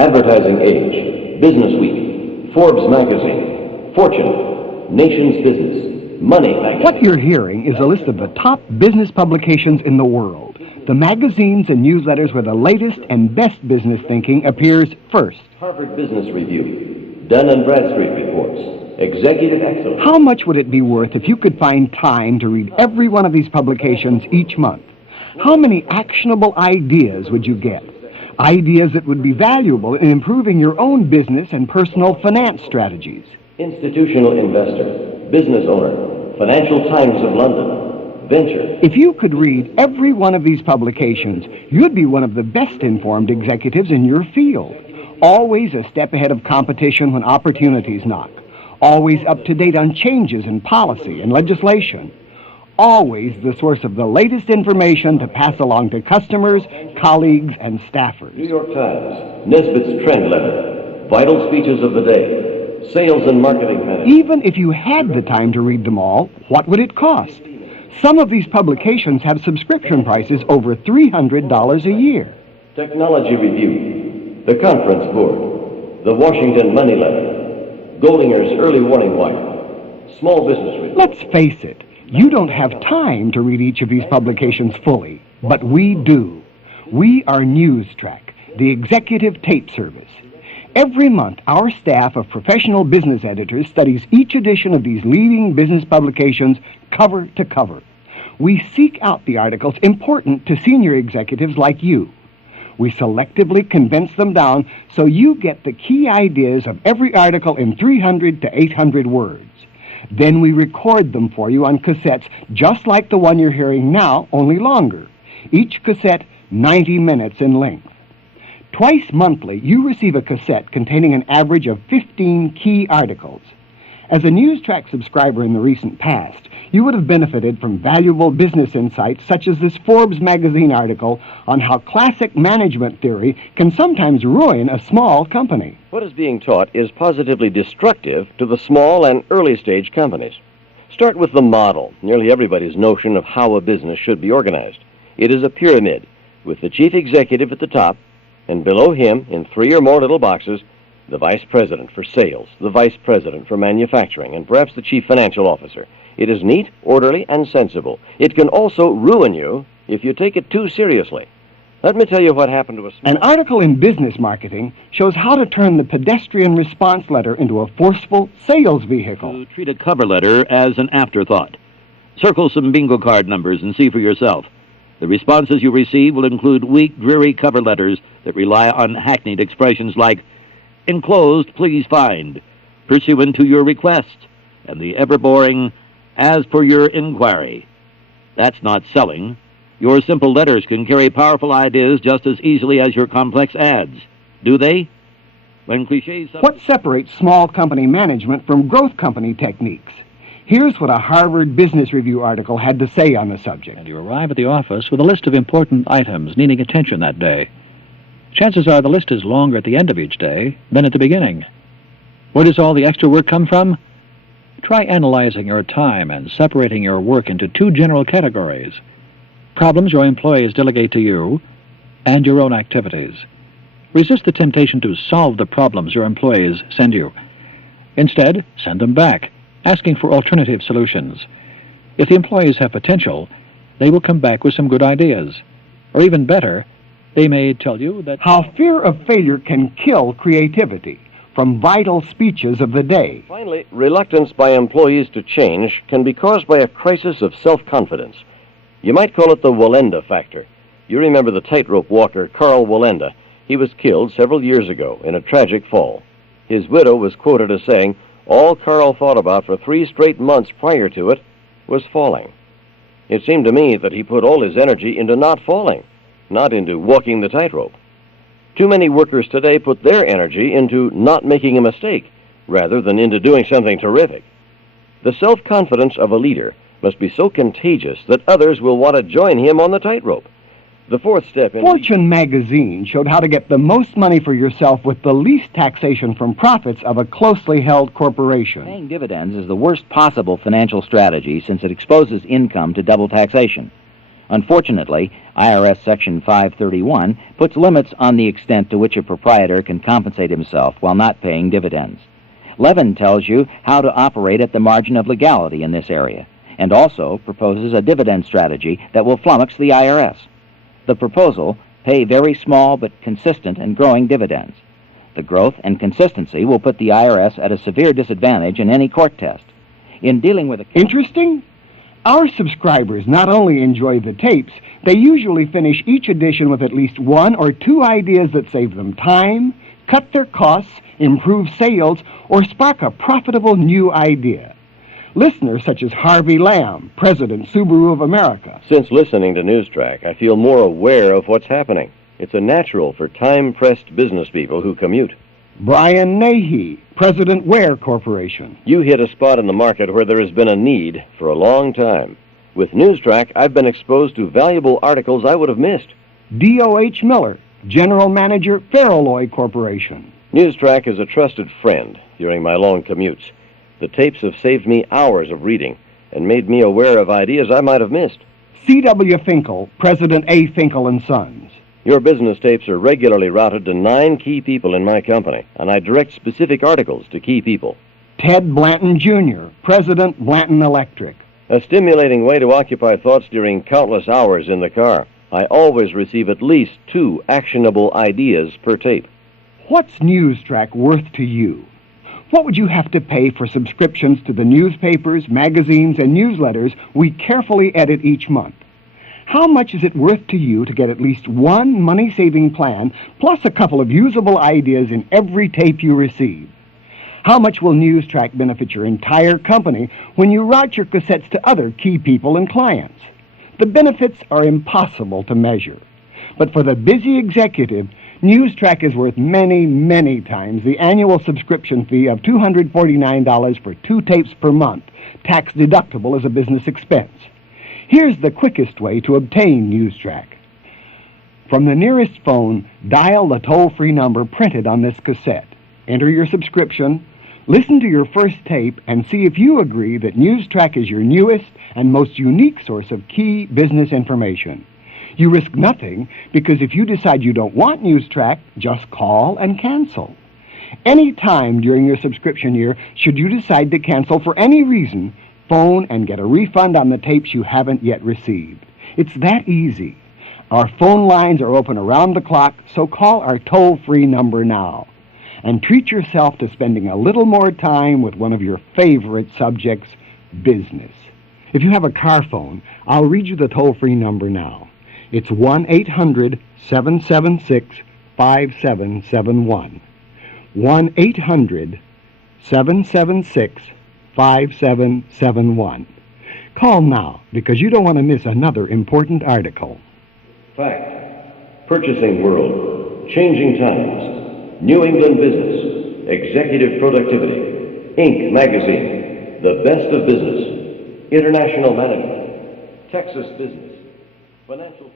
Advertising Age, Business Week, Forbes Magazine, Fortune, Nation's Business, Money Magazine. What you're hearing is a list of the top business publications in the world. The magazines and newsletters where the latest and best business thinking appears first. Harvard Business Review, Dun & Bradstreet reports, Executive Excellence. How much would it be worth if you could find time to read every one of these publications each month? How many actionable ideas would you get? Ideas that would be valuable in improving your own business and personal finance strategies. Institutional Investor, Business Owner, Financial Times of London, Venture. If you could read every one of these publications, you'd be one of the best informed executives in your field. Always a step ahead of competition when opportunities knock. Always up to date on changes in policy and legislation. Always the source of the latest information to pass along to customers, colleagues, and staffers. New York Times, Nesbitt's Trend Letter, Vital Speeches of the Day, Sales and Marketing Management. Even if you had the time to read them all, what would it cost? Some of these publications have subscription prices over $300 a year. Technology Review, The Conference Board, The Washington Money Letter, Goldinger's Early Warning Light, Small Business Review. Let's face it, you don't have time to read each of these publications fully, but we do. We are Newstrack, the executive tape service. Every month, our staff of professional business editors studies each edition of these leading business publications cover to cover. We seek out the articles important to senior executives like you. We selectively condense them down so you get the key ideas of every article in 300 to 800 words. Then we record them for you on cassettes just like the one you're hearing now, only longer. Each cassette 90 minutes in length. Twice monthly, you receive a cassette containing an average of 15 key articles. As a Newstrack subscriber in the recent past, you would have benefited from valuable business insights such as this Forbes magazine article on how classic management theory can sometimes ruin a small company. What is being taught is positively destructive to the small and early-stage companies. Start with the model, nearly everybody's notion of how a business should be organized. It is a pyramid, with the chief executive at the top, and below him, in 3 or more little boxes, the vice president for sales, the vice president for manufacturing, and perhaps the chief financial officer. It is neat, orderly, and sensible. It can also ruin you if you take it too seriously. Let me tell you what happened to us. An article in Business Marketing shows how to turn the pedestrian response letter into a forceful sales vehicle. To treat a cover letter as an afterthought. Circle some bingo card numbers and see for yourself. The responses you receive will include weak, dreary cover letters that rely on hackneyed expressions like, "Enclosed, please find," "Pursuant to your request," and the ever-boring, "As per your inquiry." That's not selling. Your simple letters can carry powerful ideas just as easily as your complex ads. Do they? When cliches... What separates small company management from growth company techniques? Here's what a Harvard Business Review article had to say on the subject. And you arrive at the office with a list of important items needing attention that day. Chances are the list is longer at the end of each day than at the beginning. Where does all the extra work come from? Try analyzing your time and separating your work into 2 general categories: problems your employees delegate to you, and your own activities. Resist the temptation to solve the problems your employees send you. Instead, send them back, asking for alternative solutions. If the employees have potential, they will come back with some good ideas. Or even better, they may tell you that... How fear of failure can kill creativity, from vital speeches of the day. Finally, reluctance by employees to change can be caused by a crisis of self-confidence. You might call it the Wallenda factor. You remember the tightrope walker Carl Wallenda. He was killed several years ago in a tragic fall. His widow was quoted as saying, "All Carl thought about for 3 straight months prior to it was falling." It seemed to me that he put all his energy into not falling, not into walking the tightrope. Too many workers today put their energy into not making a mistake, rather than into doing something terrific. The self-confidence of a leader must be so contagious that others will want to join him on the tightrope. The 4th step in... Fortune magazine showed how to get the most money for yourself with the least taxation from profits of a closely held corporation. Paying dividends is the worst possible financial strategy since it exposes income to double taxation. Unfortunately, IRS Section 531 puts limits on the extent to which a proprietor can compensate himself while not paying dividends. Levin tells you how to operate at the margin of legality in this area, and also proposes a dividend strategy that will flummox the IRS. The proposal: pay very small but consistent and growing dividends. The growth and consistency will put the IRS at a severe disadvantage in any court test. In dealing with a... Interesting? Our subscribers not only enjoy the tapes, they usually finish each edition with at least one or two ideas that save them time, cut their costs, improve sales, or spark a profitable new idea. Listeners such as Harvey Lamb, President Subaru of America. Since listening to Newstrack, I feel more aware of what's happening. It's a natural for time-pressed business people who commute. Brian Nahey, President Ware Corporation. You hit a spot in the market where there has been a need for a long time. With Newstrack, I've been exposed to valuable articles I would have missed. D.O.H. Miller, General Manager, Faralloy Corporation. Newstrack is a trusted friend during my long commutes. The tapes have saved me hours of reading and made me aware of ideas I might have missed. C.W. Finkel, President A. Finkel and Sons. Your business tapes are regularly routed to 9 key people in my company, and I direct specific articles to key people. Ted Blanton, Jr., President Blanton Electric. A stimulating way to occupy thoughts during countless hours in the car. I always receive at least 2 actionable ideas per tape. What's Newstrack worth to you? What would you have to pay for subscriptions to the newspapers, magazines, and newsletters we carefully edit each month? How much is it worth to you to get at least one money-saving plan, plus a couple of usable ideas in every tape you receive? How much will Newstrack benefit your entire company when you route your cassettes to other key people and clients? The benefits are impossible to measure. But for the busy executive, Newstrack is worth many, many times the annual subscription fee of $249 for 2 tapes per month, tax deductible as a business expense. Here's the quickest way to obtain Newstrack. From the nearest phone, dial the toll-free number printed on this cassette. Enter your subscription, listen to your first tape, and see if you agree that Newstrack is your newest and most unique source of key business information. You risk nothing, because if you decide you don't want Newstrack, just call and cancel. Any time during your subscription year, should you decide to cancel for any reason, phone and get a refund on the tapes you haven't yet received. It's that easy. Our phone lines are open around the clock, so call our toll-free number now. And treat yourself to spending a little more time with one of your favorite subjects, business. If you have a car phone, I'll read you the toll-free number now. It's 1-800-776-5771. 1-800-776-5771. Call now, because you don't want to miss another important article. Fact. Purchasing world. Changing times. New England business. Executive productivity. Inc. magazine. The best of business. International management. Texas business. Financial